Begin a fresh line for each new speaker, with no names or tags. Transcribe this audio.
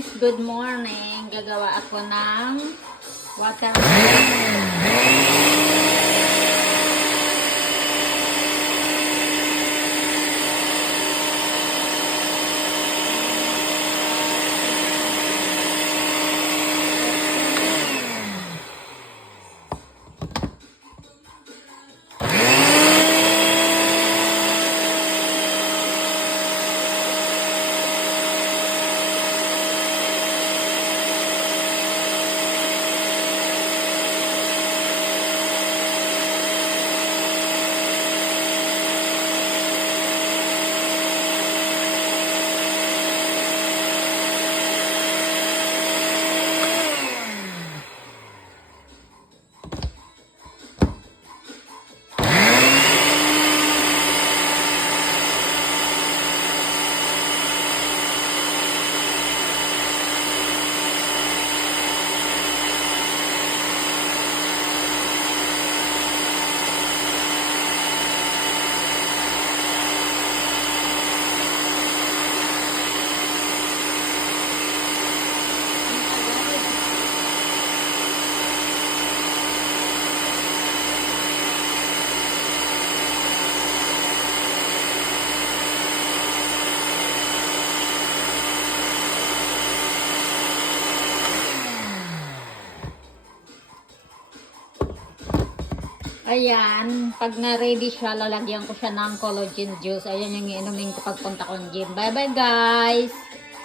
guys, good morning. Gagawa ako ng watermelon. Ayan, pag na-ready siya, lalagyan ko siya ng collagen juice. Ayan yung iinumin ko pagpunta ko ng gym. Bye-bye guys!